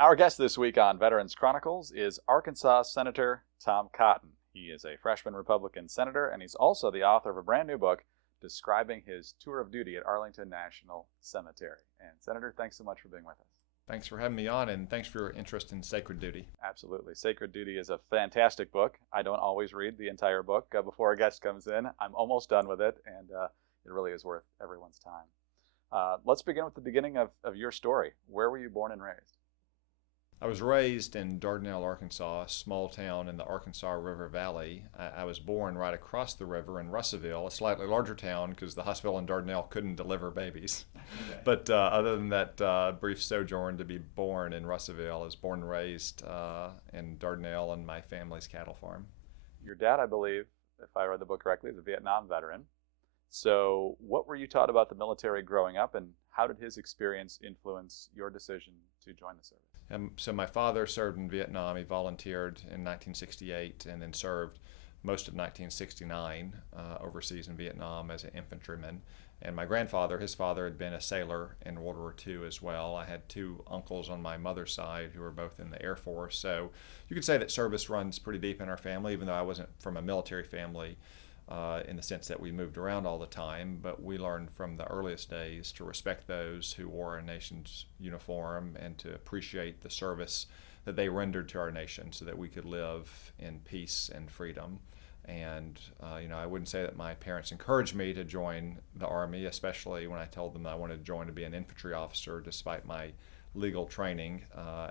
Our guest this week on Veterans Chronicles is Arkansas Senator Tom Cotton. He is a freshman Republican senator, and he's also the author of a brand new book describing his tour of duty at Arlington National Cemetery. And Senator, thanks so much for being with us. Thanks for having me on, and thanks for your interest in sacred duty. Absolutely. Sacred Duty is a fantastic book. I don't always read the entire book before a guest comes in. I'm almost done with it, and it really is worth everyone's time. Let's begin with the beginning of your story. Where were you born and raised? I was raised in Dardanelle, Arkansas, a small town in the Arkansas River Valley. I was born right across the river in Russellville, a slightly larger town because the hospital in Dardanelle couldn't deliver babies. Okay. But other than that brief sojourn to be born in Russellville, I was born and raised in Dardanelle on my family's cattle farm. Your dad, I believe, if I read the book correctly, is a Vietnam veteran. So what were you taught about the military growing up, and how did his experience influence your decision to join the service? So my father served in Vietnam. He volunteered in 1968 and then served most of 1969 overseas in Vietnam as an infantryman. And my grandfather, his father, had been a sailor in World War II as well. I had two uncles on my mother's side who were both in the Air Force. So you could say that service runs pretty deep in our family, even though I wasn't from a military family. In the sense that we moved around all the time, but we learned from the earliest days to respect those who wore our nation's uniform and to appreciate the service that they rendered to our nation so that we could live in peace and freedom. And I wouldn't say that my parents encouraged me to join the Army, especially when I told them I wanted to join to be an infantry officer despite my legal training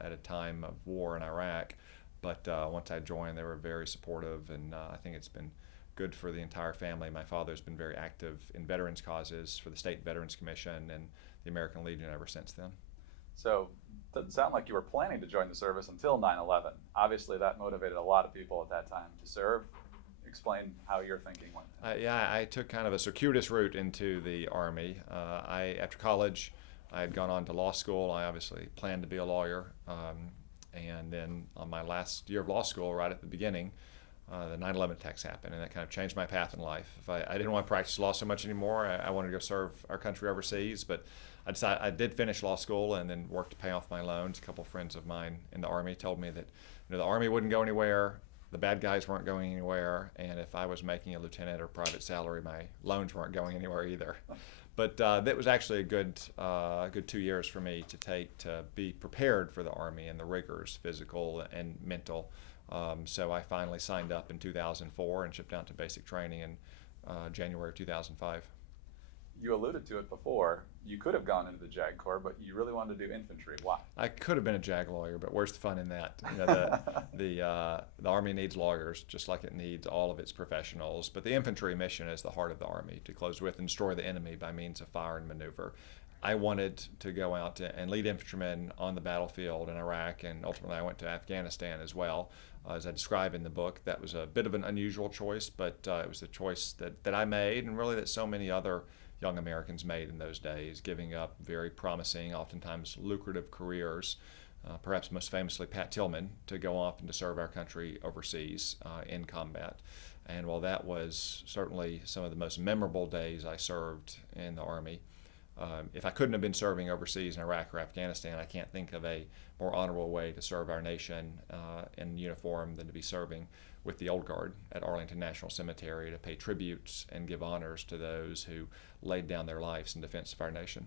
at a time of war in Iraq. But once I joined, they were very supportive, and I think it's been good for the entire family. My father's been very active in veterans causes for the State Veterans Commission and the American Legion ever since then. So it doesn't sound like you were planning to join the service until 9/11. Obviously that motivated a lot of people at that time to serve. Explain how your thinking went. I took kind of a circuitous route into the Army. After college, I had gone on to law school. I obviously planned to be a lawyer. And then on my last year of law school, right at the beginning, the 9/11 attacks happened, and that kind of changed my path in life. I didn't want to practice law so much anymore. I wanted to go serve our country overseas, but I decided I did finish law school and then worked to pay off my loans. A couple of friends of mine in the Army told me that the Army wouldn't go anywhere, the bad guys weren't going anywhere, and if I was making a lieutenant or private salary, my loans weren't going anywhere either. But that was actually a good 2 years for me to take to be prepared for the Army and the rigors, physical and mental. So I finally signed up in 2004 and shipped out to basic training in January of 2005. You alluded to it before. You could have gone into the JAG Corps, but you really wanted to do infantry. Why? I could have been a JAG lawyer, but where's the fun in that? The Army needs lawyers just like it needs all of its professionals. But the infantry mission is the heart of the Army, to close with and destroy the enemy by means of fire and maneuver. I wanted to go out and lead infantrymen on the battlefield in Iraq, and ultimately I went to Afghanistan as well. As I describe in the book, that was a bit of an unusual choice, but it was the choice that I made, and really that so many other young Americans made in those days, giving up very promising, oftentimes lucrative careers, perhaps most famously Pat Tillman, to go off and to serve our country overseas in combat. And while that was certainly some of the most memorable days I served in the Army, if I couldn't have been serving overseas in Iraq or Afghanistan, I can't think of a more honorable way to serve our nation in uniform than to be serving with the Old Guard at Arlington National Cemetery to pay tributes and give honors to those who laid down their lives in defense of our nation.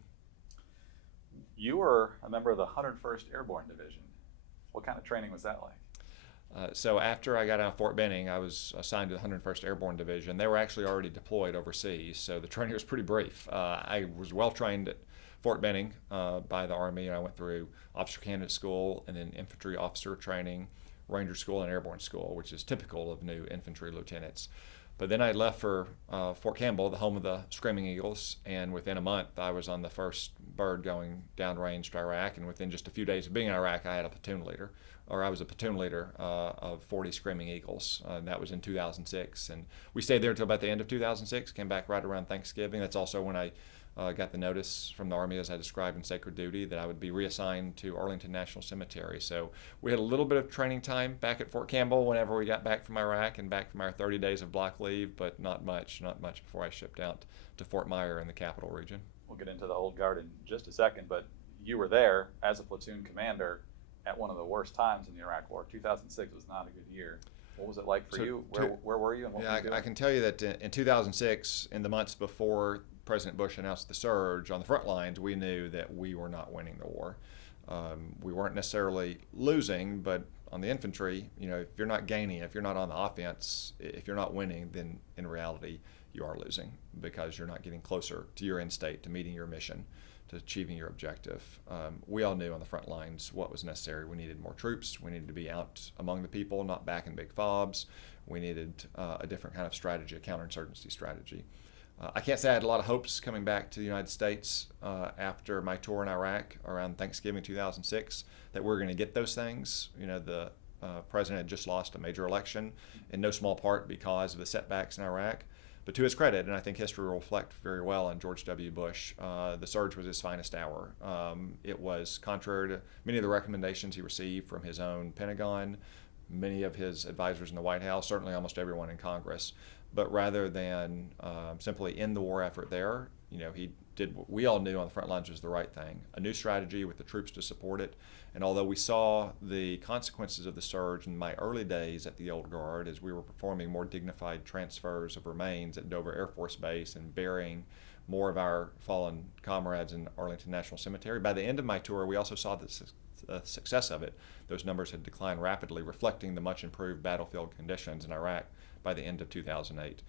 You were a member of the 101st Airborne Division. What kind of training was that like? So after I got out of Fort Benning, I was assigned to the 101st Airborne Division. They were actually already deployed overseas, so the training was pretty brief. I was well trained at Fort Benning by the Army. I went through officer candidate school and then infantry officer training, Ranger school, and airborne school, which is typical of new infantry lieutenants. But then I left for Fort Campbell, the home of the Screaming Eagles, and within a month I was on the first bird going downrange to Iraq, and within just a few days of being in Iraq I had a platoon leader, or I was a platoon leader of 40 Screaming Eagles, and that was in 2006. And we stayed there until about the end of 2006, came back right around Thanksgiving. That's also when I got the notice from the Army, as I described in Sacred Duty, that I would be reassigned to Arlington National Cemetery. So we had a little bit of training time back at Fort Campbell whenever we got back from Iraq and back from our 30 days of block leave, but not much before I shipped out to Fort Myer in the Capital Region. We'll get into the Old Guard in just a second, but you were there as a platoon commander at one of the worst times in the Iraq War. 2006 was not a good year. What was it like for you? Where were you and what were you doing? I can tell you that in 2006, in the months before President Bush announced the surge, on the front lines, we knew that we were not winning the war. We weren't necessarily losing, but on the infantry, if you're not gaining, if you're not on the offense, if you're not winning, then in reality, you are losing because you're not getting closer to your end state, to meeting your mission, to achieving your objective. We all knew on the front lines what was necessary. We needed more troops. We needed to be out among the people, not back in big fobs. We needed a different kind of strategy, a counterinsurgency strategy. I can't say I had a lot of hopes coming back to the United States after my tour in Iraq around Thanksgiving 2006 that we're going to get those things. The president had just lost a major election, in no small part because of the setbacks in Iraq. But to his credit, and I think history will reflect very well on George W. Bush, the surge was his finest hour. It was contrary to many of the recommendations he received from his own Pentagon, many of his advisors in the White House, certainly almost everyone in Congress. But rather than simply end the war effort there, he did what we all knew on the front lines was the right thing, a new strategy with the troops to support it. And although we saw the consequences of the surge in my early days at the Old Guard as we were performing more dignified transfers of remains at Dover Air Force Base and burying more of our fallen comrades in Arlington National Cemetery, by the end of my tour, we also saw the success of it. Those numbers had declined rapidly, reflecting the much improved battlefield conditions in Iraq by the end of 2008.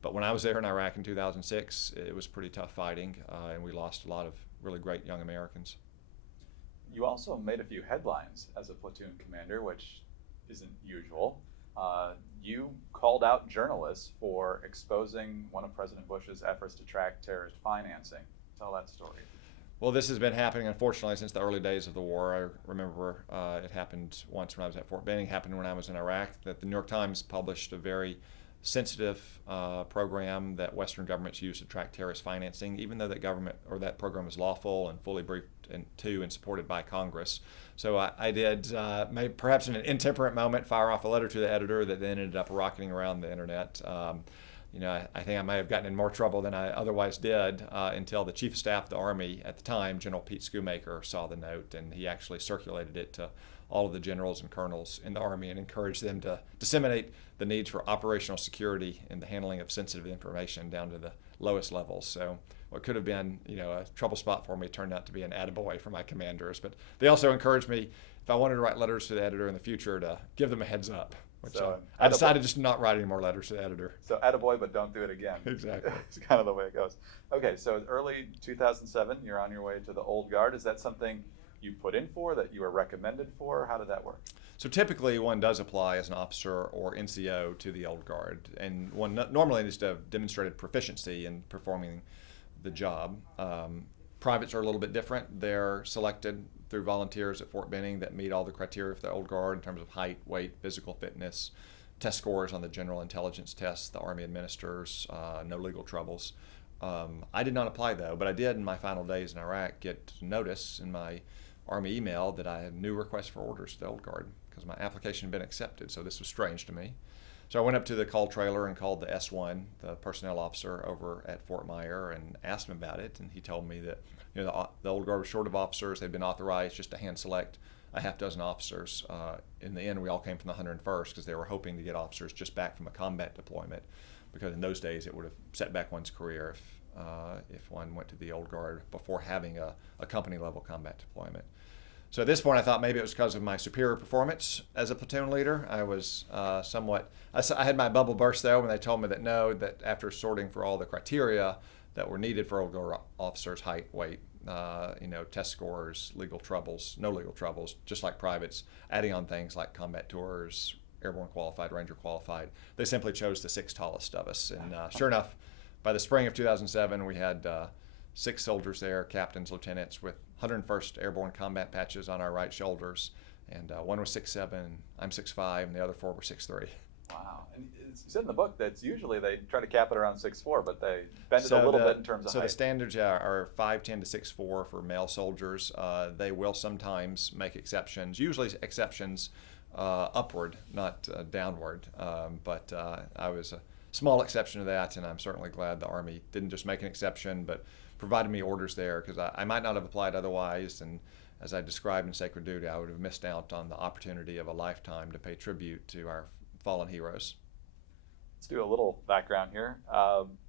But when I was there in Iraq in 2006, it was pretty tough fighting, and we lost a lot of really great young Americans. You also made a few headlines as a platoon commander, which isn't usual. You called out journalists for exposing one of President Bush's efforts to track terrorist financing. Tell that story. Well, this has been happening, unfortunately, since the early days of the war. I remember it happened once when I was at Fort Benning, happened when I was in Iraq, that the New York Times published a very sensitive program that Western governments use to track terrorist financing, even though that government or that program is lawful and fully briefed and supported by Congress. So I did, maybe perhaps in an intemperate moment, fire off a letter to the editor that then ended up rocketing around the internet. I think I may have gotten in more trouble than I otherwise did until the Chief of Staff of the Army at the time, General Pete Schoomaker, saw the note, and he actually circulated it to all of the generals and colonels in the Army and encouraged them to disseminate the needs for operational security and the handling of sensitive information down to the lowest levels. So what could have been, a trouble spot for me turned out to be an attaboy for my commanders. But they also encouraged me, if I wanted to write letters to the editor in the future, to give them a heads up. Which I decided just to not write any more letters to the editor. So attaboy, but don't do it again. Exactly. It's kind of the way it goes. Okay, so early 2007, you're on your way to the Old Guard. Is that something you put in for, that you were recommended for? How did that work? So typically one does apply as an officer or NCO to the Old Guard, and one normally needs to have demonstrated proficiency in performing the job. Privates are a little bit different. They're selected through volunteers at Fort Benning that meet all the criteria for the Old Guard in terms of height, weight, physical fitness, test scores on the general intelligence tests the Army administers, no legal troubles. I did not apply though, but I did in my final days in Iraq get notice in my Army email that I had new requests for orders to the Old Guard because my application had been accepted, so this was strange to me. So I went up to the call trailer and called the S1, the personnel officer over at Fort Myer, and asked him about it, and he told me that the Old Guard was short of officers. They'd been authorized just to hand select a half dozen officers. In the end, we all came from the 101st because they were hoping to get officers just back from a combat deployment, because in those days it would have set back one's career if one went to the Old Guard before having a company level combat deployment. So at this point, I thought maybe it was because of my superior performance as a platoon leader. I was I had my bubble burst though when they told me that after sorting for all the criteria that were needed for Old Guard officers, height, weight, test scores, legal troubles, no legal troubles, just like privates, adding on things like combat tours, airborne qualified, ranger qualified, they simply chose the 6 tallest of us. And sure enough, by the spring of 2007, we had 6 soldiers there, captains, lieutenants, with 101st Airborne combat patches on our right shoulders. And one was 6'7", I'm 6'5", and the other 4 were 6'3". Wow. And you said in the book that usually they try to cap it around 6'4", but they bend it a little bit in terms of height. So the standards are 5'10" to 6'4" for male soldiers. They will sometimes make exceptions, usually exceptions upward, not downward. But I was a small exception to that, and I'm certainly glad the Army didn't just make an exception, but provided me orders there, because I might not have applied otherwise, and as I described in Sacred Duty, I would have missed out on the opportunity of a lifetime to pay tribute to our fallen heroes. Let's do a little background here.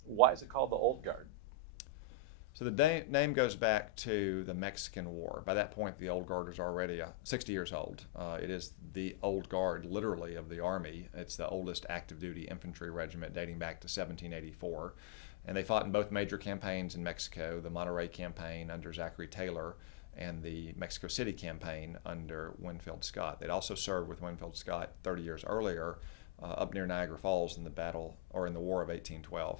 Why is it called the Old Guard? So the name goes back to the Mexican War. By that point, the Old Guard is already 60 years old. It is the Old Guard, literally, of the Army. It's the oldest active duty infantry regiment dating back to 1784. And they fought in both major campaigns in Mexico, the Monterrey campaign under Zachary Taylor and the Mexico City campaign under Winfield Scott. They'd also served with Winfield Scott 30 years earlier up near Niagara Falls in the War of 1812.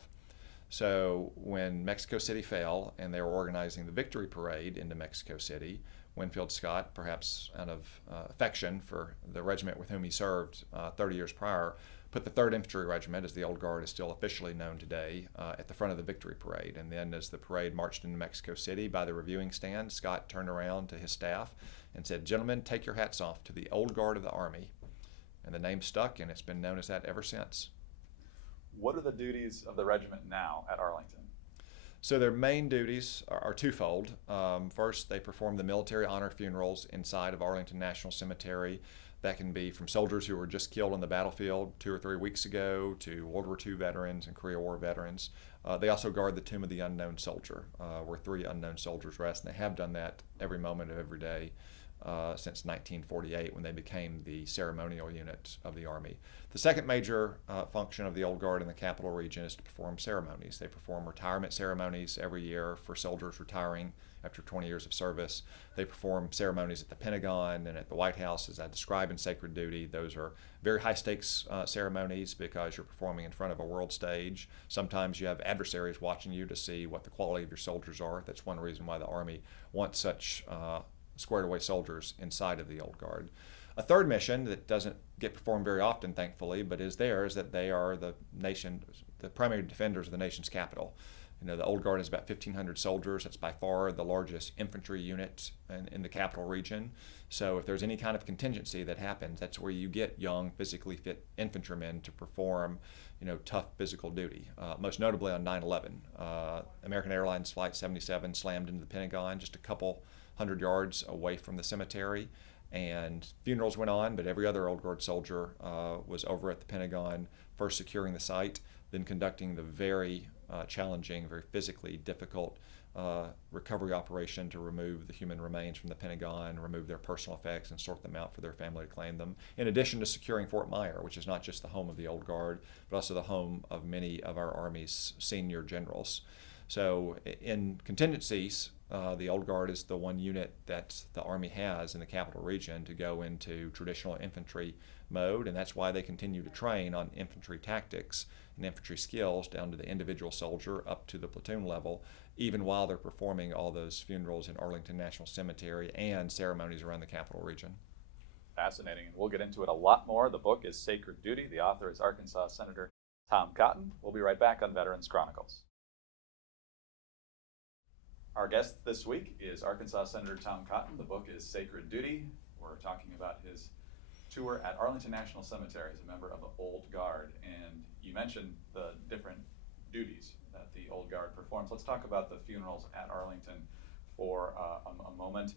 So when Mexico City fell and they were organizing the Victory Parade into Mexico City, Winfield Scott, perhaps out of affection for the regiment with whom he served 30 years prior, put the 3rd Infantry Regiment, as the Old Guard is still officially known today, at the front of the Victory Parade. And then as the parade marched into Mexico City by the reviewing stand, Scott turned around to his staff and said, "Gentlemen, take your hats off to the Old Guard of the Army." And the name stuck, and it's been known as that ever since. What are the duties of the regiment now at Arlington? So their main duties are twofold. First, they perform the military honor funerals inside of Arlington National Cemetery. That can be from soldiers who were just killed on the battlefield 2 or 3 weeks ago to World War II veterans and Korea War veterans. They also guard the Tomb of the Unknown Soldier, where 3 unknown soldiers rest, and they have done that every moment of every day since 1948, when they became the ceremonial unit of the Army. The second major function of the Old Guard in the Capital Region is to perform ceremonies. They perform retirement ceremonies every year for soldiers retiring after 20 years of service. They perform ceremonies at the Pentagon and at the White House, as I describe in Sacred Duty. Those are very high-stakes ceremonies because you're performing in front of a world stage. Sometimes you have adversaries watching you to see what the quality of your soldiers are. That's one reason why the Army wants such squared-away soldiers inside of the Old Guard. A third mission that doesn't get performed very often, thankfully, but is there, is that they are the primary defenders of the nation's capital. You know, the Old Guard is about 1,500 soldiers. That's by far the largest infantry unit in the capital region. So if there's any kind of contingency that happens, that's where you get young, physically fit infantrymen to perform, tough physical duty. Most notably on 9/11, American Airlines Flight 77 slammed into the Pentagon just a couple hundred yards away from the cemetery, and funerals went on, but every other Old Guard soldier was over at the Pentagon, first securing the site, then conducting the very challenging, very physically difficult recovery operation to remove the human remains from the Pentagon, remove their personal effects, and sort them out for their family to claim them, in addition to securing Fort Myer, which is not just the home of the Old Guard, but also the home of many of our Army's senior generals. So in contingencies, the Old Guard is the one unit that the Army has in the capital region to go into traditional infantry mode, and that's why they continue to train on infantry tactics and infantry skills down to the individual soldier up to the platoon level, even while they're performing all those funerals in Arlington National Cemetery and ceremonies around the capital region. Fascinating, and we'll get into it a lot more. The book is Sacred Duty. The author is Arkansas Senator Tom Cotton. We'll be right back on Veterans Chronicles. Our guest this week is Arkansas Senator Tom Cotton. The book is Sacred Duty. We're talking about his tour at Arlington National Cemetery as a member of the Old Guard. And you mentioned the different duties that the Old Guard performs. Let's talk about the funerals at Arlington for a moment.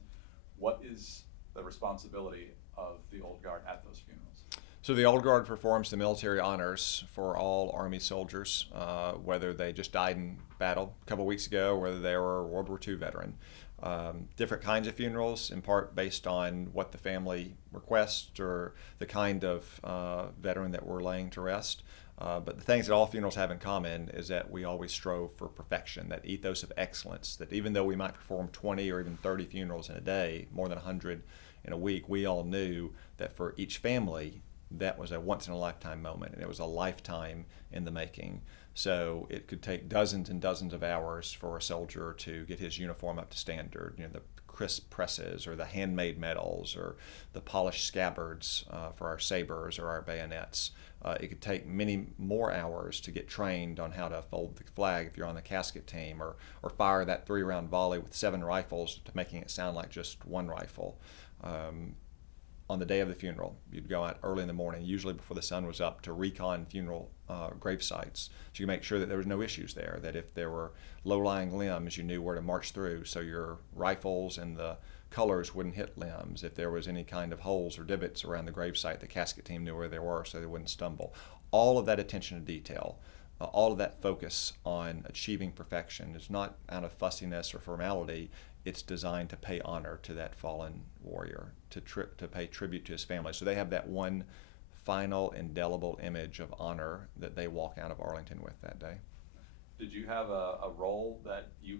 What is the responsibility of the Old Guard at those funerals? So the Old Guard performs the military honors for all Army soldiers, whether they just died in battle a couple weeks ago, or whether they were a World War II veteran. Different kinds of funerals, in part based on what the family requests or the kind of veteran that we're laying to rest. But the things that all funerals have in common is that we always strove for perfection, that ethos of excellence, that even though we might perform 20 or even 30 funerals in a day, more than 100 in a week, we all knew that for each family, that was a once-in-a-lifetime moment, and it was a lifetime in the making. So it could take dozens and dozens of hours for a soldier to get his uniform up to standard, the crisp presses or the handmade medals or the polished scabbards for our sabers or our bayonets. It could take many more hours to get trained on how to fold the flag if you're on the casket team, or fire that 3-round volley with 7 rifles to making it sound like just 1 rifle. On the day of the funeral, you'd go out early in the morning, usually before the sun was up, to recon funeral grave sites. So you make sure that there was no issues there, that if there were low-lying limbs, you knew where to march through. So your rifles and the colors wouldn't hit limbs, if there was any kind of holes or divots around the gravesite, the casket team knew where they were so they wouldn't stumble. All of that attention to detail, all of that focus on achieving perfection is not out of fussiness or formality. It's designed to pay honor to that fallen warrior, to pay tribute to his family. So they have that one final indelible image of honor that they walk out of Arlington with that day. Did you have a role that you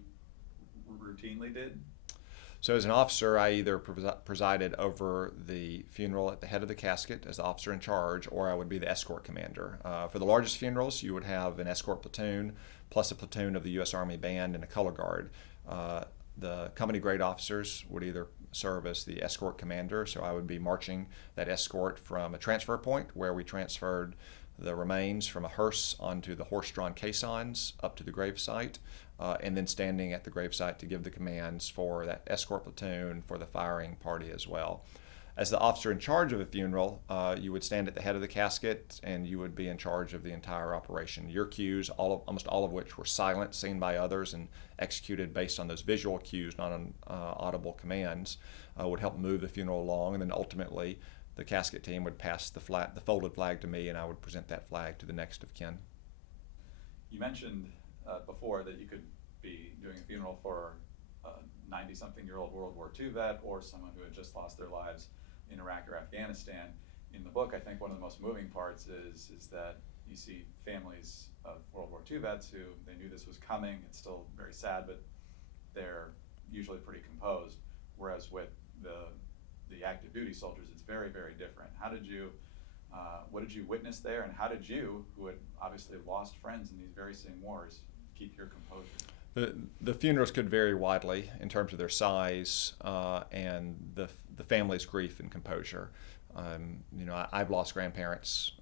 routinely did? So as an officer, I either presided over the funeral at the head of the casket as the officer in charge, or I would be the escort commander. For the largest funerals, you would have an escort platoon plus a platoon of the U.S. Army band and a color guard. The company grade officers would either serve as the escort commander, so I would be marching that escort from a transfer point where we transferred the remains from a hearse onto the horse-drawn caissons up to the gravesite, and then standing at the gravesite to give the commands for that escort platoon, for the firing party as well. As the officer in charge of a funeral, you would stand at the head of the casket and you would be in charge of the entire operation. Your cues, almost all of which were silent, seen by others and executed based on those visual cues, not on audible commands, would help move the funeral along, and then ultimately the casket team would pass the folded flag to me, and I would present that flag to the next of kin. You mentioned before that you could be doing a funeral for a 90-something-year-old World War II vet or someone who had just lost their lives in Iraq or Afghanistan. In the book, I think one of the most moving parts is that you see families of World War II vets who they knew this was coming. It's still very sad, but they're usually pretty composed. Whereas with the active duty soldiers, it's very, very different. How did you, what did you witness there, and how did you, who had obviously lost friends in these very same wars, keep your composure? The funerals could vary widely in terms of their size and the family's grief and composure. I've lost grandparents.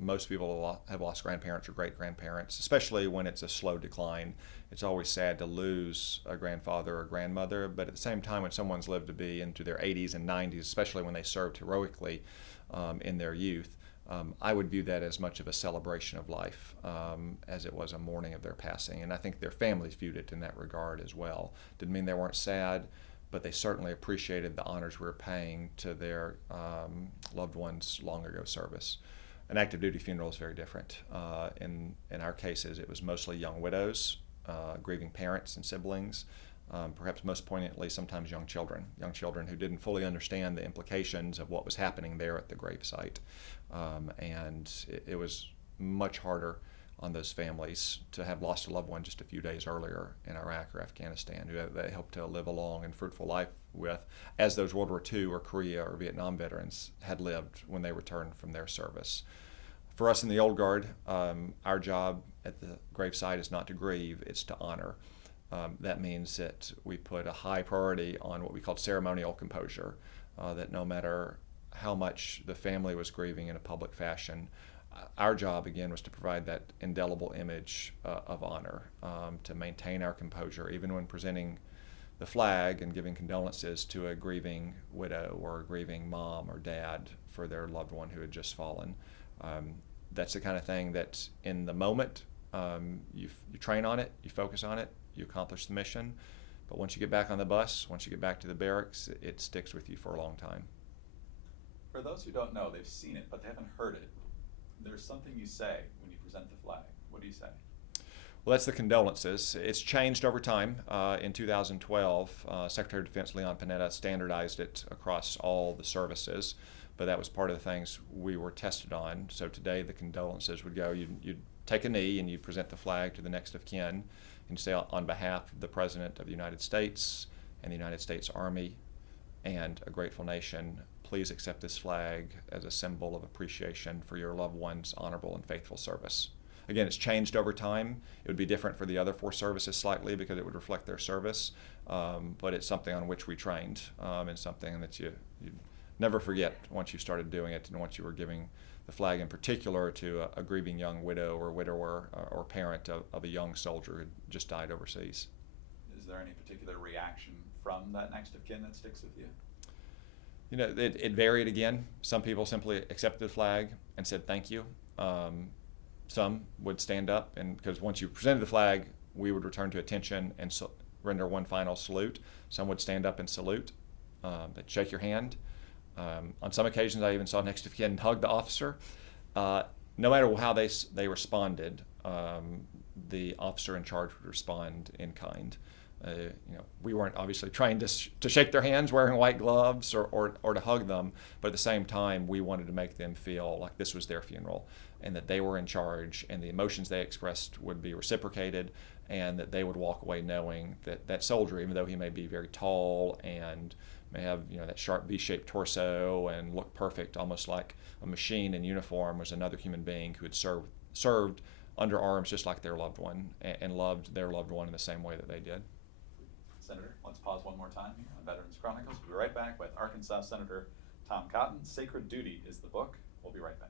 Most people have lost grandparents or great-grandparents, especially when it's a slow decline. It's always sad to lose a grandfather or grandmother, but at the same time, when someone's lived to be into their 80s and 90s, especially when they served heroically in their youth, I would view that as much of a celebration of life as it was a mourning of their passing. And I think their families viewed it in that regard as well. Didn't mean they weren't sad, but they certainly appreciated the honors we were paying to their loved ones' long ago service. An active duty funeral is very different. In our cases, it was mostly young widows, grieving parents and siblings, perhaps most poignantly, sometimes young children who didn't fully understand the implications of what was happening there at the gravesite. And it was much harder on those families to have lost a loved one just a few days earlier in Iraq or Afghanistan, who they hoped to live a long and fruitful life with, as those World War II or Korea or Vietnam veterans had lived when they returned from their service. For us in the Old Guard, our job at the gravesite is not to grieve, it's to honor. That means that we put a high priority on what we call ceremonial composure, that no matter how much the family was grieving in a public fashion, our job, again, was to provide that indelible image of honor, to maintain our composure, even when presenting the flag and giving condolences to a grieving widow or a grieving mom or dad for their loved one who had just fallen. That's the kind of thing that in the moment, you train on it, you focus on it, you accomplish the mission, but once you get back on the bus, once you get back to the barracks, it sticks with you for a long time. For those who don't know, they've seen it, but they haven't heard it. There's something you say when you present the flag. What do you say? Well, that's the condolences. It's changed over time. In 2012, Secretary of Defense Leon Panetta standardized it across all the services, but that was part of the things we were tested on. So today the condolences would go, you'd take a knee and you present the flag to the next of kin, and you say, on behalf of the President of the United States and the United States Army and a grateful nation, please accept this flag as a symbol of appreciation for your loved one's honorable and faithful service. Again, it's changed over time. It would be different for the other four services slightly because it would reflect their service, but it's something on which we trained, and something that you never forget once you started doing it and once you were giving the flag in particular to a grieving young widow or widower or parent of a young soldier who just died overseas. Is there any particular reaction from that next of kin that sticks with you? You know, it varied again. Some people simply accepted the flag and said thank you. Some would stand up, and because once you presented the flag, we would return to attention and render one final salute. Some would stand up and salute. they'd shake your hand. On some occasions, I even saw next of kin hug the officer. No matter how they responded, the officer in charge would respond in kind. We weren't obviously trained to shake their hands wearing white gloves or to hug them, but at the same time, we wanted to make them feel like this was their funeral and that they were in charge, and the emotions they expressed would be reciprocated, and that they would walk away knowing that that soldier, even though he may be very tall and may have that sharp V-shaped torso and look perfect, almost like a machine in uniform, was another human being who had served under arms just like their loved one and loved their loved one in the same way that they did. Senator, let's pause one more time here on Veterans Chronicles. We'll be right back with Arkansas Senator Tom Cotton. Sacred Duty is the book. We'll be right back.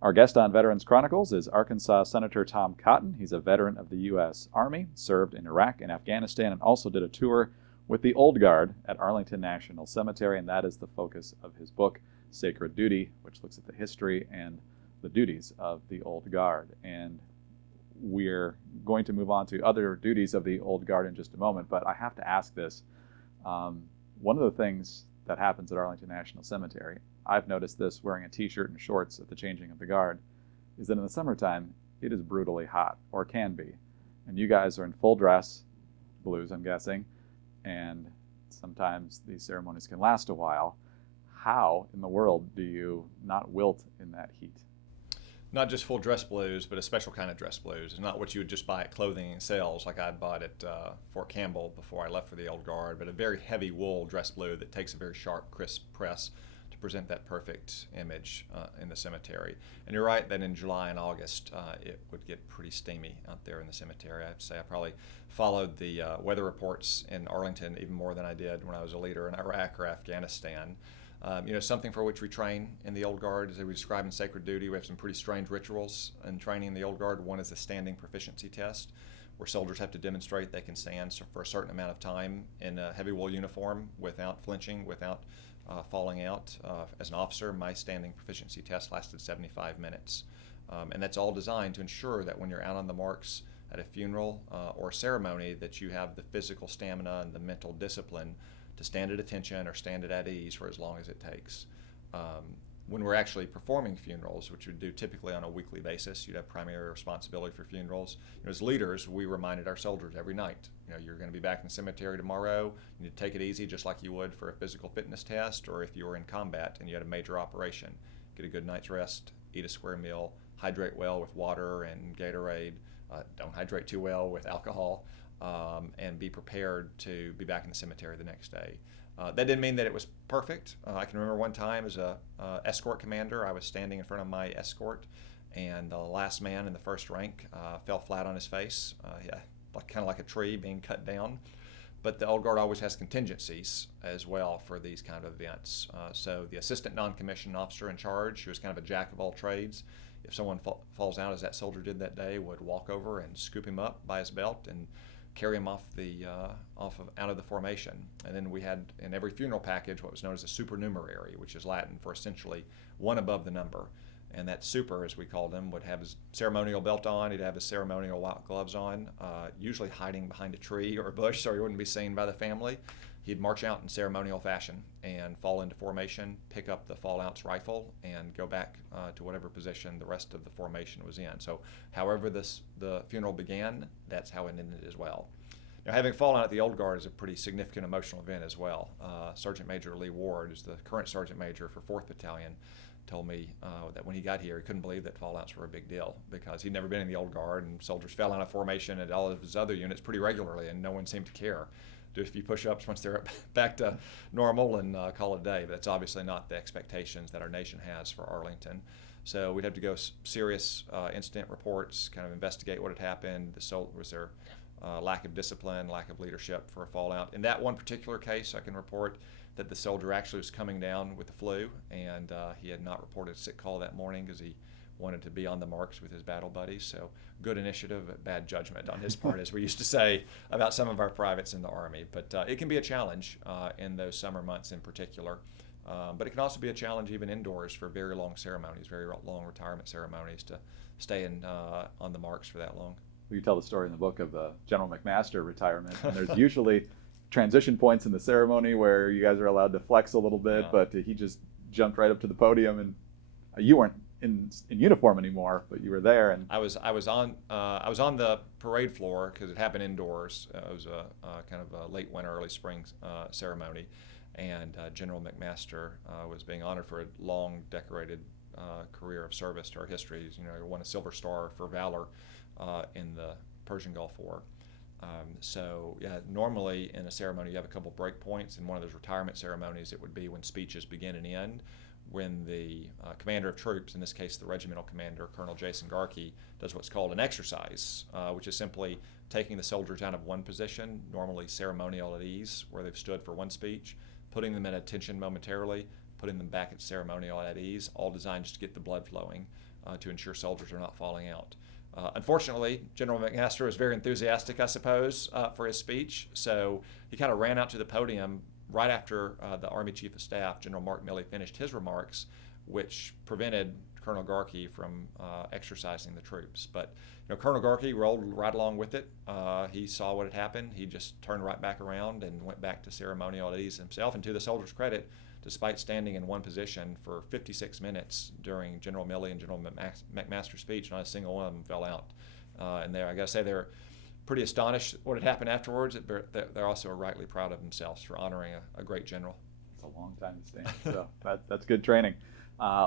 Our guest on Veterans Chronicles is Arkansas Senator Tom Cotton. He's a veteran of the U.S. Army, served in Iraq and Afghanistan, and also did a tour with the Old Guard at Arlington National Cemetery, and that is the focus of his book, Sacred Duty, which looks at the history and the duties of the Old Guard. And we're going to move on to other duties of the Old Guard in just a moment, but I have to ask this. One of the things that happens at Arlington National Cemetery, I've noticed this wearing a t-shirt and shorts at the changing of the guard, is that in the summertime, it is brutally hot, or can be. And you guys are in full dress, blues I'm guessing, and sometimes these ceremonies can last a while. How in the world do you not wilt in that heat? Not just full dress blues, but a special kind of dress blues. It's not what you would just buy at clothing sales like I'd bought at Fort Campbell before I left for the Old Guard, but a very heavy wool dress blue that takes a very sharp, crisp press to present that perfect image in the cemetery. And you're right that in July and August it would get pretty steamy out there in the cemetery. I'd say I probably followed the weather reports in Arlington even more than I did when I was a leader in Iraq or Afghanistan. Something for which we train in the Old Guard, as we describe in Sacred Duty, we have some pretty strange rituals in training in the Old Guard. One is the standing proficiency test, where soldiers have to demonstrate they can stand for a certain amount of time in a heavy wool uniform without flinching, without falling out. As an officer, my standing proficiency test lasted 75 minutes. And that's all designed to ensure that when you're out on the marks at a funeral or a ceremony, that you have the physical stamina and the mental discipline to stand at attention or stand at ease for as long as it takes. When we're actually performing funerals, which we do typically on a weekly basis, you'd have primary responsibility for funerals. As leaders, we reminded our soldiers every night, you're going to be back in the cemetery tomorrow. You need to take it easy just like you would for a physical fitness test, or if you were in combat and you had a major operation. Get a good night's rest, eat a square meal, hydrate well with water and Gatorade, don't hydrate too well with alcohol. And be prepared to be back in the cemetery the next day. That didn't mean that it was perfect. I can remember one time as a escort commander, I was standing in front of my escort, and the last man in the first rank fell flat on his face, kind of like a tree being cut down. But the Old Guard always has contingencies as well for these kind of events. So the assistant non-commissioned officer in charge, who was kind of a jack of all trades, if someone falls out as that soldier did that day, would walk over and scoop him up by his belt and carry him out of the formation. And then we had in every funeral package what was known as a supernumerary, which is Latin for essentially one above the number. And that super, as we called him, would have his ceremonial belt on, he'd have his ceremonial white gloves on, usually hiding behind a tree or a bush so he wouldn't be seen by the family. He'd march out in ceremonial fashion and fall into formation, pick up the fallout's rifle, and go back to whatever position the rest of the formation was in. So however the funeral began, that's how it ended as well. Now, having fallen out at the Old Guard is a pretty significant emotional event as well. Sergeant Major Lee Ward is the current Sergeant Major for 4th Battalion, told me that when he got here, he couldn't believe that fallouts were a big deal because he'd never been in the Old Guard, and soldiers fell out of formation at all of his other units pretty regularly, and no one seemed to care. Do a few push-ups once they're back to normal and call it a day. But that's obviously not the expectations that our nation has for Arlington. So we'd have to go serious incident reports, kind of investigate what had happened. Was there lack of discipline, lack of leadership for a fallout? In that one particular case, I can report that the soldier actually was coming down with the flu, and he had not reported a sick call that morning because he wanted to be on the marks with his battle buddies. So good initiative, but bad judgment on his part, as we used to say about some of our privates in the Army. But it can be a challenge in those summer months in particular. But it can also be a challenge even indoors for very long ceremonies, very long retirement ceremonies, to stay on the marks for that long. You tell the story in the book of the General Mcmaster retirement, and there's usually transition points in the ceremony where you guys are allowed to flex a little bit, but he just jumped right up to the podium, and you weren't in uniform anymore, but you were there. And I was on the parade floor because it happened indoors. It was a kind of a late winter, early spring ceremony, and General Mcmaster was being honored for a long, decorated career of service to our history. He won a Silver Star for valor in the Persian Gulf War. So normally in a ceremony you have a couple break points. In one of those retirement ceremonies, it would be when speeches begin and end, when the commander of troops, in this case the regimental commander, Colonel Jason Garkey, does what's called an exercise, which is simply taking the soldiers out of one position, normally ceremonial at ease, where they've stood for one speech, putting them at attention momentarily, putting them back at ceremonial at ease, all designed just to get the blood flowing to ensure soldiers are not falling out. Unfortunately, General McMaster was very enthusiastic, I suppose, for his speech, so he kind of ran out to the podium right after the Army Chief of Staff, General Mark Milley, finished his remarks, which prevented Colonel Garkey from exercising the troops. But Colonel Garkey rolled right along with it. He saw what had happened. He just turned right back around and went back to ceremonial at ease himself. And to the soldiers' credit, despite standing in one position for 56 minutes during General Milley and General McMaster's speech, not a single one of them fell out. And I got to say, they're pretty astonished what had happened afterwards. They're also rightly proud of themselves for honoring a great general. It's a long time to stand, so that's good training.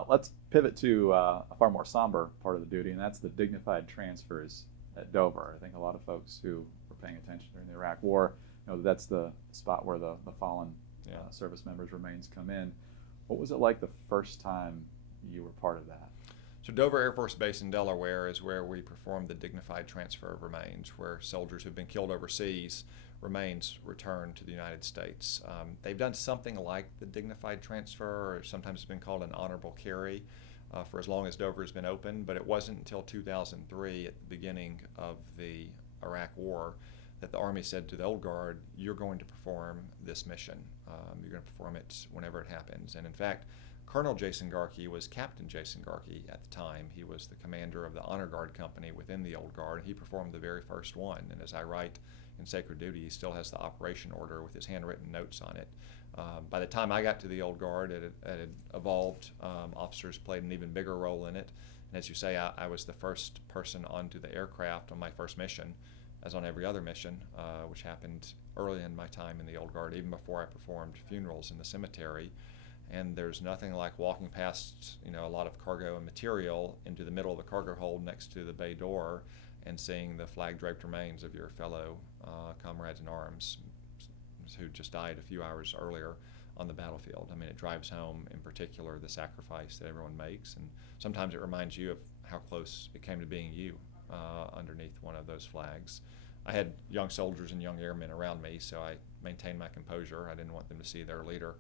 Let's pivot to a far more somber part of the duty, and that's the dignified transfers at Dover. I think a lot of folks who were paying attention during the Iraq War know that that's the spot where the fallen service members' remains come in. What was it like the first time you were part of that? So Dover Air Force Base in Delaware is where we perform the dignified transfer of remains, where soldiers who've been killed overseas, remains returned to the United States. They've done something like the dignified transfer, or sometimes it's been called an honorable carry, for as long as Dover has been open, but it wasn't until 2003, at the beginning of the Iraq War, that the Army said to the Old Guard, you're going to perform this mission. You're going to perform it whenever it happens. And in fact, Colonel Jason Garkey was Captain Jason Garkey at the time. He was the commander of the Honor Guard Company within the Old Guard. He performed the very first one. And as I write in Sacred Duty, he still has the operation order with his handwritten notes on it. By the time I got to the Old Guard, it had evolved. Officers played an even bigger role in it. And as you say, I was the first person onto the aircraft on my first mission, as on every other mission, which happened early in my time in the Old Guard, even before I performed funerals in the cemetery. And there's nothing like walking past, a lot of cargo and material into the middle of the cargo hold next to the bay door and seeing the flag-draped remains of your fellow comrades in arms who just died a few hours earlier on the battlefield. I mean, it drives home, in particular, the sacrifice that everyone makes, and sometimes it reminds you of how close it came to being you underneath one of those flags. I had young soldiers and young airmen around me, so I maintained my composure. I didn't want them to see their leader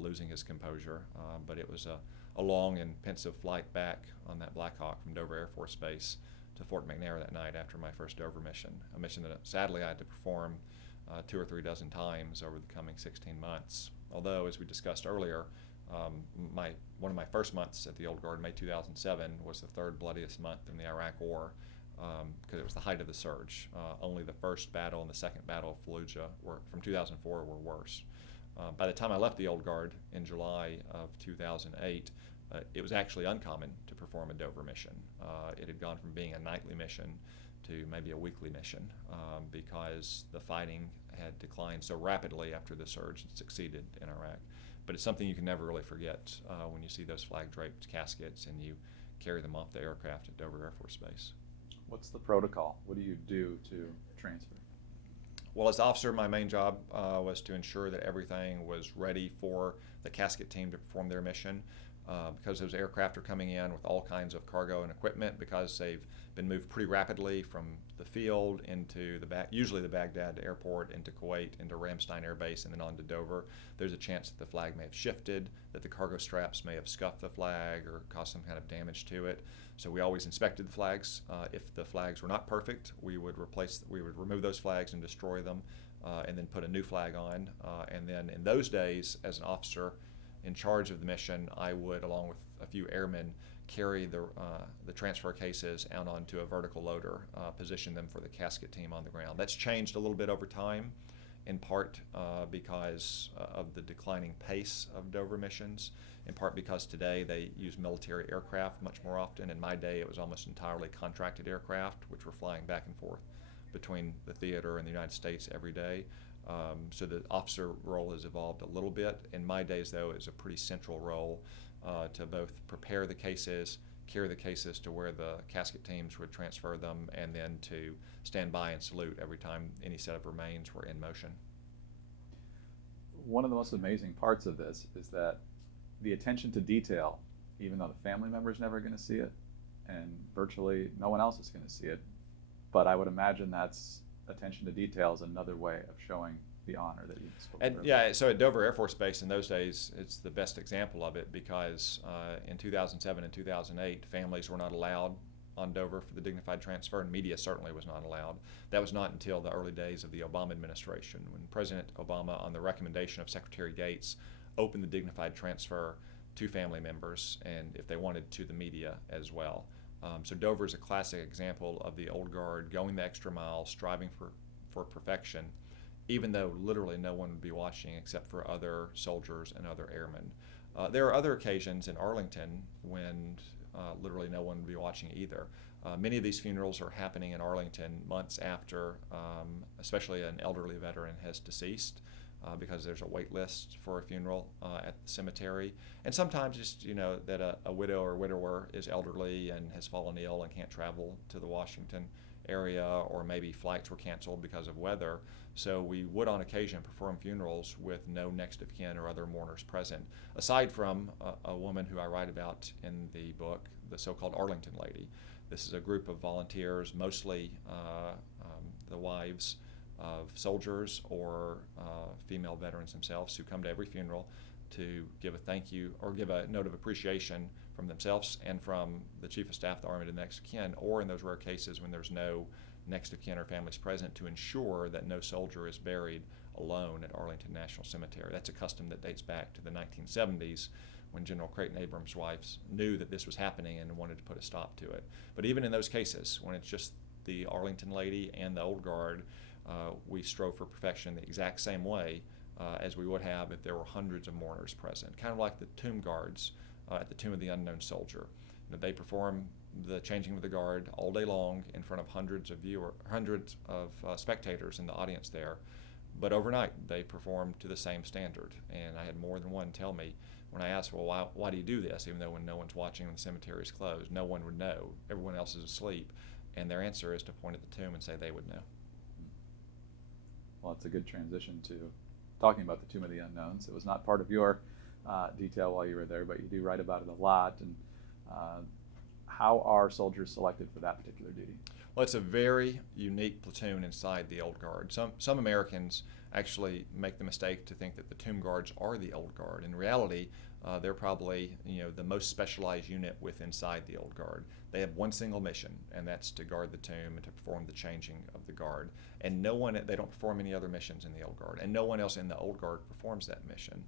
losing his composure, but it was a long and pensive flight back on that Black Hawk from Dover Air Force Base to Fort McNair that night after my first Dover mission, a mission that sadly I had to perform 2 or 3 dozen times over the coming 16 months. Although, as we discussed earlier, one of my first months at the Old Guard, May 2007, was the third bloodiest month in the Iraq War, because it was the height of the surge. Only the first battle and the second battle of Fallujah from 2004 were worse. By the time I left the Old Guard in July of 2008, it was actually uncommon to perform a Dover mission. It had gone from being a nightly mission to maybe a weekly mission because the fighting had declined so rapidly after the surge had succeeded in Iraq. But it's something you can never really forget when you see those flag-draped caskets and you carry them off the aircraft at Dover Air Force Base. What's the protocol? What do you do to transfer? Well, as officer, my main job was to ensure that everything was ready for the casket team to perform their mission. Because those aircraft are coming in with all kinds of cargo and equipment, because they've been moved pretty rapidly from the field into usually the Baghdad airport, into Kuwait, into Ramstein Air Base, and then on to Dover. There's a chance that the flag may have shifted, that the cargo straps may have scuffed the flag or caused some kind of damage to it. So we always inspected the flags. If the flags were not perfect, we would remove those flags and destroy them, and then put a new flag on. And then in those days, as an officer in charge of the mission, I would, along with a few airmen, carry the transfer cases out onto a vertical loader, position them for the casket team on the ground. That's changed a little bit over time. in part because of the declining pace of Dover missions, in part because today they use military aircraft much more often. In my day, it was almost entirely contracted aircraft, which were flying back and forth between the theater and the United States every day. So the officer role has evolved a little bit. In my days, though, it was a pretty central role to both prepare the cases, carry the cases to where the casket teams would transfer them, and then to stand by and salute every time any set of remains were in motion. One of the most amazing parts of this is that the attention to detail, even though the family member is never going to see it, and virtually no one else is going to see it, but I would imagine that's attention to detail is another way of showing the honor that you spoke about. And yeah, so at Dover Air Force Base in those days, it's the best example of it because in 2007 and 2008, families were not allowed on Dover for the dignified transfer, and media certainly was not allowed. That was not until the early days of the Obama administration, when President Obama, on the recommendation of Secretary Gates, opened the dignified transfer to family members, and if they wanted, to the media as well. So Dover is a classic example of the old guard going the extra mile, striving for perfection, even though literally no one would be watching except for other soldiers and other airmen. There are other occasions in Arlington when literally no one would be watching either. Many of these funerals are happening in Arlington months after, especially an elderly veteran has deceased, because there's a wait list for a funeral at the cemetery. And sometimes just, that a widow or widower is elderly and has fallen ill and can't travel to the Washington area, or maybe flights were canceled because of weather. So we would on occasion perform funerals with no next of kin or other mourners present, aside from a woman who I write about in the book, the so-called Arlington Lady. This is a group of volunteers, mostly the wives of soldiers or female veterans themselves, who come to every funeral to give a thank you or give a note of appreciation from themselves and from the Chief of Staff, the Army, to the next of kin, or in those rare cases when there's no next of kin or families present, to ensure that no soldier is buried alone at Arlington National Cemetery. That's a custom that dates back to the 1970s, when General Creighton Abrams' wives knew that this was happening and wanted to put a stop to it. But even in those cases, when it's just the Arlington Lady and the Old Guard, we strove for perfection the exact same way as we would have if there were hundreds of mourners present, kind of like the tomb guards at the Tomb of the Unknown Soldier. They perform the changing of the guard all day long in front of hundreds of spectators in the audience there. But overnight, they perform to the same standard. And I had more than one tell me, when I asked, well, why do you do this, even though when no one's watching and the cemetery is closed, no one would know, everyone else is asleep. And their answer is to point at the tomb and say they would know. Well, it's a good transition to talking about the Tomb of the Unknowns. It was not part of your detail while you were there, but you do write about it a lot. And how are soldiers selected for that particular duty? Well, it's a very unique platoon inside the Old Guard. Some Americans actually make the mistake to think that the Tomb Guards are the Old Guard. In reality, they're probably the most specialized unit inside the Old Guard. They have one single mission, and that's to guard the tomb and to perform the changing of the guard. And they don't perform any other missions in the Old Guard, and no one else in the Old Guard performs that mission.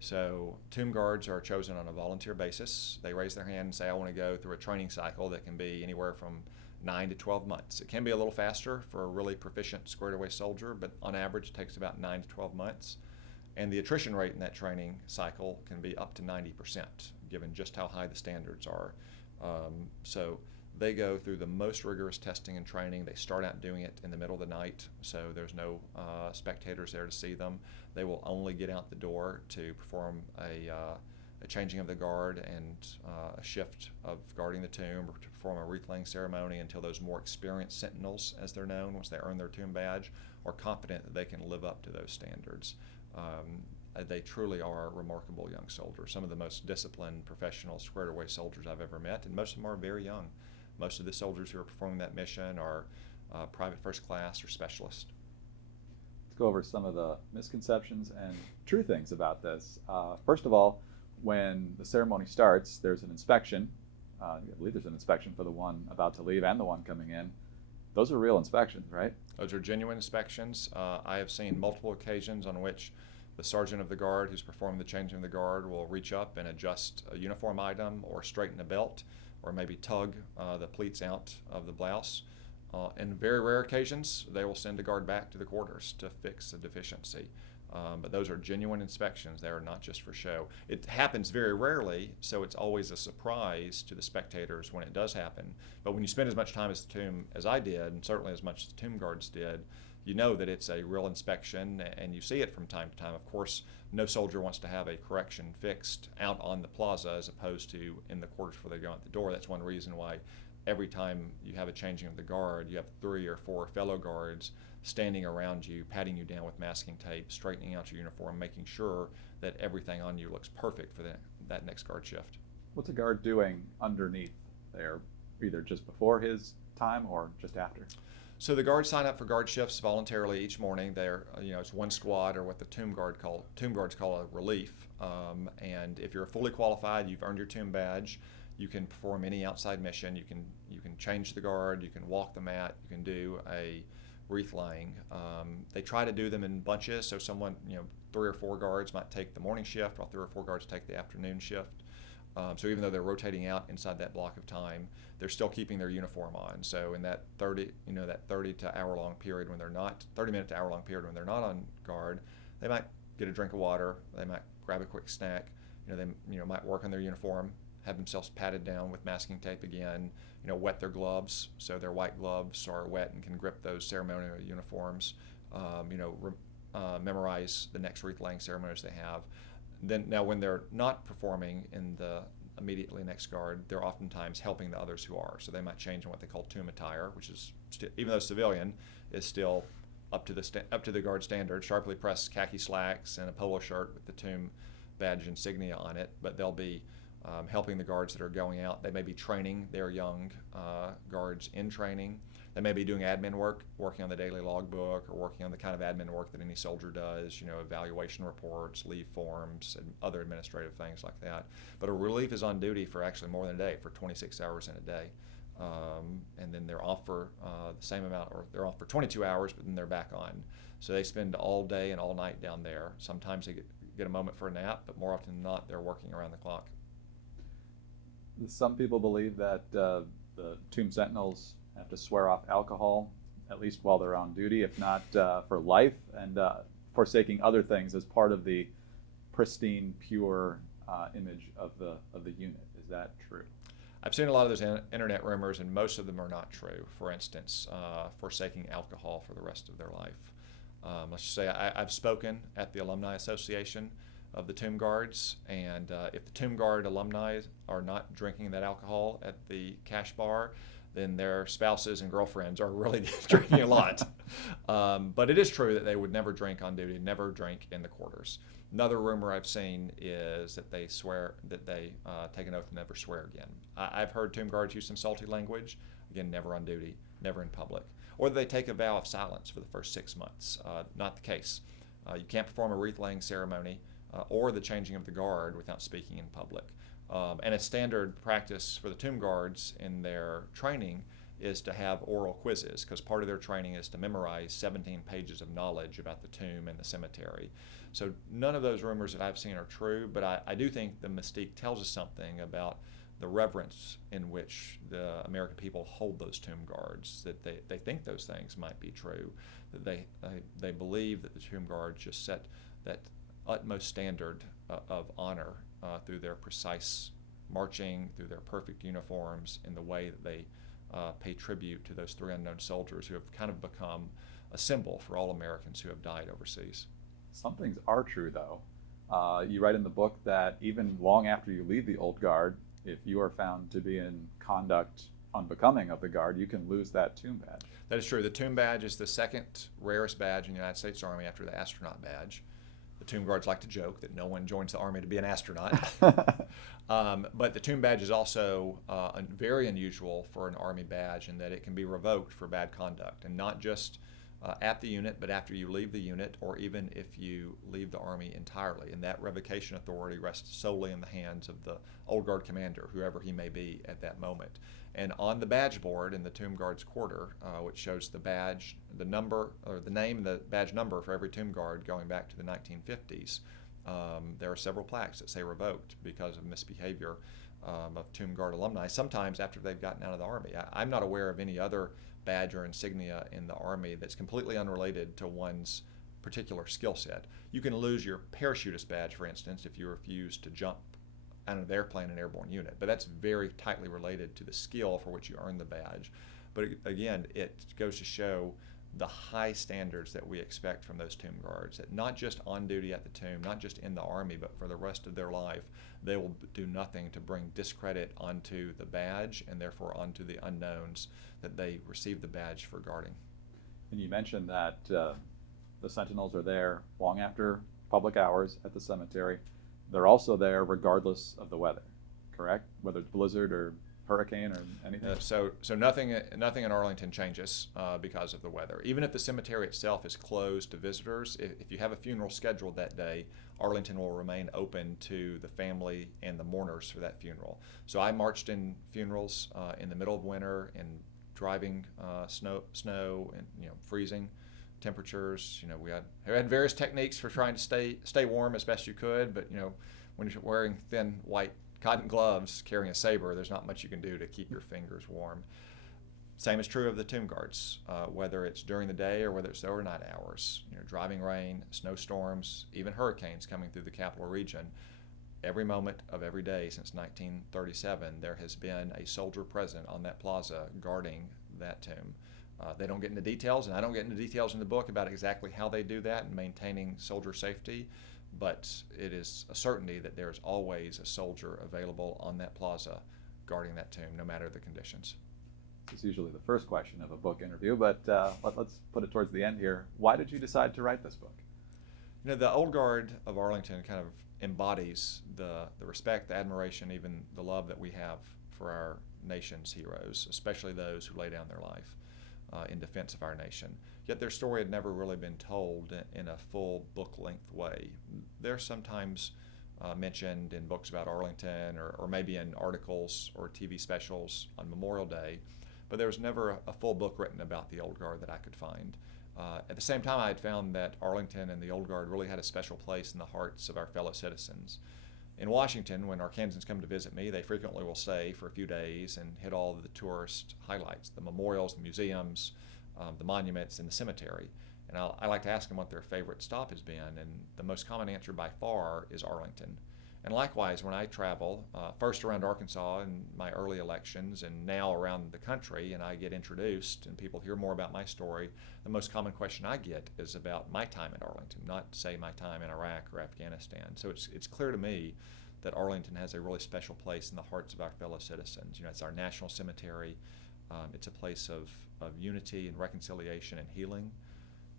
So Tomb Guards are chosen on a volunteer basis. They raise their hand and say, I want to go through a training cycle that can be anywhere from 9 to 12 months. It can be a little faster for a really proficient squared away soldier, but on average it takes about 9 to 12 months. And the attrition rate in that training cycle can be up to 90%, given just how high the standards are. So they go through the most rigorous testing and training. They start out doing it in the middle of the night, so there's no spectators there to see them. They will only get out the door to perform a changing of the guard and a shift of guarding the tomb, or to perform a wreath-laying ceremony until those more experienced sentinels, as they're known, once they earn their tomb badge, are confident that they can live up to those standards. They truly are remarkable young soldiers, some of the most disciplined, professional, squared-away soldiers I've ever met, and most of them are very young. Most of the soldiers who are performing that mission are private first class or specialists. Let's go over some of the misconceptions and true things about this. First of all, when the ceremony starts, there's an inspection. I believe there's an inspection for the one about to leave and the one coming in. Those are real inspections, right? Those are genuine inspections. I have seen multiple occasions on which the sergeant of the guard who's performing the changing of the guard will reach up and adjust a uniform item or straighten a belt or maybe tug the pleats out of the blouse. In very rare occasions, they will send a guard back to the quarters to fix a deficiency. But those are genuine inspections. They are not just for show. It happens very rarely, so it's always a surprise to the spectators when it does happen. But when you spend as much time as the tomb as I did, and certainly as much as the tomb guards did, you know that it's a real inspection, and you see it from time to time. Of course, no soldier wants to have a correction fixed out on the plaza as opposed to in the quarters before they go out the door. That's one reason why every time you have a changing of the guard, you have 3 or 4 fellow guards standing around you, patting you down with masking tape, straightening out your uniform, making sure that everything on you looks perfect for that next guard shift. What's a guard doing underneath there, either just before his time or just after? So the guards sign up for guard shifts voluntarily each morning. They're, it's one squad, or what the tomb guards call a relief. And if you're fully qualified, you've earned your tomb badge, you can perform any outside mission. You can change the guard, you can walk the mat, you can do a wreath laying. They try to do them in bunches, so 3 or 4 guards might take the morning shift, while 3 or 4 guards take the afternoon shift. So even though they're rotating out inside that block of time, they're still keeping their uniform on. So in that 30 to hour long period when they're not 30-minute to hour long period when they're not on guard, they might get a drink of water, they might grab a quick snack, they might work on their uniform, have themselves patted down with masking tape again, wet their gloves so their white gloves are wet and can grip those ceremonial uniforms, memorize the next wreath laying ceremonies they have. Now when they're not performing in the immediately next guard, they're oftentimes helping the others who are. So they might change in what they call tomb attire, which is even though civilian, is still up to the guard standard, sharply pressed khaki slacks and a polo shirt with the tomb badge insignia on it. But they'll be helping the guards that are going out. They may be training their young guards in training. They may be doing admin work, working on the daily logbook, or working on the kind of admin work that any soldier does, evaluation reports, leave forms, and other administrative things like that. But a relief is on duty for actually more than a day, for 26 hours in a day. And then they're off for the same amount, or they're off for 22 hours, but then they're back on. So they spend all day and all night down there. Sometimes they get a moment for a nap, but more often than not, they're working around the clock. Some people believe that the tomb sentinels have to swear off alcohol, at least while they're on duty, if not for life, and forsaking other things as part of the pristine, pure image of the unit. Is that true? I've seen a lot of those internet rumors, and most of them are not true. For instance, forsaking alcohol for the rest of their life. Let's just say I've spoken at the Alumni Association of the Tomb Guards, and if the Tomb Guard alumni are not drinking that alcohol at the cash bar, then their spouses and girlfriends are really drinking a lot. But it is true that they would never drink on duty, never drink in the quarters. Another rumor I've seen is that they take an oath to never swear again. I've heard tomb guards use some salty language, again, never on duty, never in public. Or they take a vow of silence for the first 6 months. Not the case. You can't perform a wreath laying ceremony or the changing of the guard without speaking in public. And a standard practice for the tomb guards in their training is to have oral quizzes, because part of their training is to memorize 17 pages of knowledge about the tomb and the cemetery. So none of those rumors that I've seen are true, but I do think the mystique tells us something about the reverence in which the American people hold those tomb guards, that they think those things might be true, that they believe that the tomb guards just set that utmost standard of honor through their precise marching, through their perfect uniforms, in the way that they pay tribute to those 3 unknown soldiers who have kind of become a symbol for all Americans who have died overseas. Some things are true, though. You write in the book that even long after you leave the old guard, if you are found to be in conduct unbecoming of the guard, you can lose that tomb badge. That is true. The tomb badge is the second rarest badge in the United States Army after the astronaut badge. The tomb guards like to joke that no one joins the Army to be an astronaut. But the tomb badge is also very unusual for an Army badge in that it can be revoked for bad conduct, and not just at the unit, but after you leave the unit, or even if you leave the Army entirely. And that revocation authority rests solely in the hands of the old guard commander, whoever he may be at that moment. And on the badge board in the tomb guard's quarter, which shows the badge, the number, or the name, the badge number for every tomb guard going back to the 1950s, there are several plaques that say revoked because of misbehavior of tomb guard alumni, sometimes after they've gotten out of the Army. I'm not aware of any other badge or insignia in the Army that's completely unrelated to one's particular skill set. You can lose your parachutist badge, for instance, if you refuse to jump out of the airplane in an airborne unit, but that's very tightly related to the skill for which you earn the badge. But again, it goes to show the high standards that we expect from those tomb guards, that not just on duty at the tomb, not just in the Army, but for the rest of their life, they will do nothing to bring discredit onto the badge and therefore onto the unknowns that they receive the badge for guarding. And you mentioned that the Sentinels are there long after public hours at the cemetery. They're also there regardless of the weather, correct? Whether it's blizzard or hurricane or anything? So nothing in Arlington changes because of the weather. Even if the cemetery itself is closed to visitors, if you have a funeral scheduled that day, Arlington will remain open to the family and the mourners for that funeral. So I marched in funerals in the middle of winter in driving snow and freezing temperatures. We had various techniques for trying to stay warm as best you could, but when you're wearing thin white cotton gloves, carrying a saber, there's not much you can do to keep your fingers warm. Same is true of the tomb guards, whether it's during the day or whether it's the overnight hours. Driving rain, snowstorms, even hurricanes coming through the capital region. Every moment of every day since 1937, there has been a soldier present on that plaza guarding that tomb. They don't get into details, and I don't get into details in the book about exactly how they do that and maintaining soldier safety, but it is a certainty that there's always a soldier available on that plaza guarding that tomb, no matter the conditions. It's usually the first question of a book interview, but let's put it towards the end here. Why did you decide to write this book? The Old Guard of Arlington kind of embodies the respect, the admiration, even the love that we have for our nation's heroes, especially those who lay down their life in defense of our nation. Yet their story had never really been told in a full book-length way. They're sometimes mentioned in books about Arlington or maybe in articles or TV specials on Memorial Day, but there was never a full book written about the Old Guard that I could find. At the same time, I had found that Arlington and the Old Guard really had a special place in the hearts of our fellow citizens. In Washington, when Arkansans come to visit me, they frequently will stay for a few days and hit all of the tourist highlights, the memorials, the museums, the monuments, and the cemetery. And I like to ask them what their favorite stop has been, and the most common answer by far is Arlington. And likewise, when I travel, first around Arkansas in my early elections and now around the country, and I get introduced and people hear more about my story, the most common question I get is about my time at Arlington, not, say, my time in Iraq or Afghanistan. So it's clear to me that Arlington has a really special place in the hearts of our fellow citizens. It's our national cemetery. It's a place of unity and reconciliation and healing.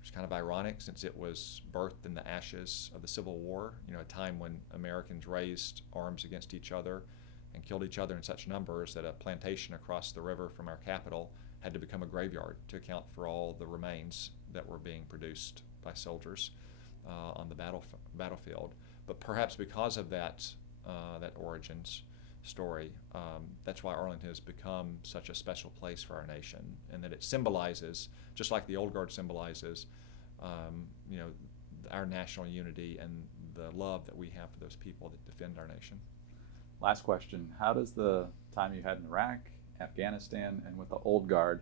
It's kind of ironic since it was birthed in the ashes of the Civil War, a time when Americans raised arms against each other and killed each other in such numbers that a plantation across the river from our capital had to become a graveyard to account for all the remains that were being produced by soldiers on the battlefield. But perhaps because of that origins story, that's why Arlington has become such a special place for our nation, and that it symbolizes, just like the Old Guard symbolizes, our national unity and the love that we have for those people that defend our nation. Last question. How does the time you had in Iraq, Afghanistan, and with the Old Guard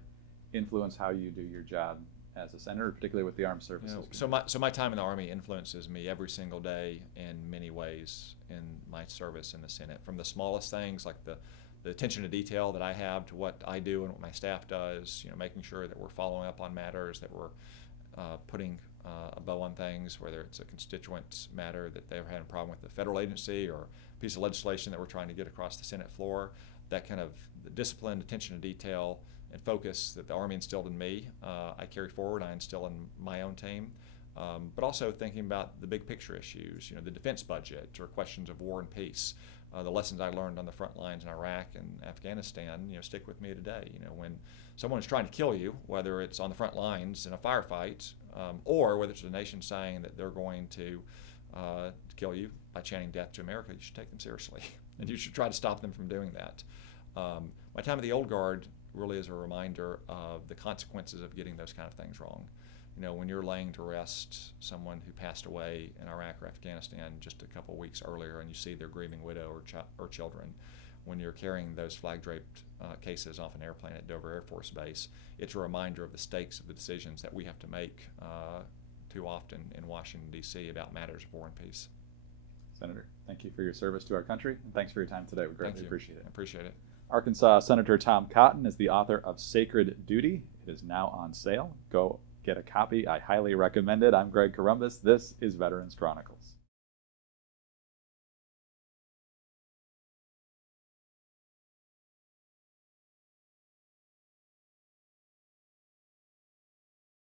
influence how you do your job as a senator, particularly with the armed services? So my time in the Army influences me every single day in many ways in my service in the Senate, from the smallest things like the attention to detail that I have to what I do and what my staff does, making sure that we're following up on matters, that we're putting a bow on things, whether it's a constituent matter that they've had a problem with the federal agency or a piece of legislation that we're trying to get across the Senate floor. That kind of discipline, attention to detail, and focus that the Army instilled in me, I carry forward, I instill in my own team. But also thinking about the big picture issues, the defense budget or questions of war and peace. The lessons I learned on the front lines in Iraq and Afghanistan, stick with me today. When someone is trying to kill you, whether it's on the front lines in a firefight, or whether it's a nation saying that they're going to kill you by chanting death to America, you should take them seriously. And you should try to stop them from doing that. My time at the Old Guard really is a reminder of the consequences of getting those kind of things wrong. When you're laying to rest someone who passed away in Iraq or Afghanistan just a couple weeks earlier, and you see their grieving widow or children, when you're carrying those flag-draped cases off an airplane at Dover Air Force Base, it's a reminder of the stakes of the decisions that we have to make too often in Washington, D.C. about matters of war and peace. Senator, thank you for your service to our country, and thanks for your time today. We greatly appreciate it. I appreciate it. Arkansas Senator Tom Cotton is the author of Sacred Duty. It is now on sale. Go get a copy. I highly recommend it. I'm Greg Corumbus. This is Veterans Chronicles.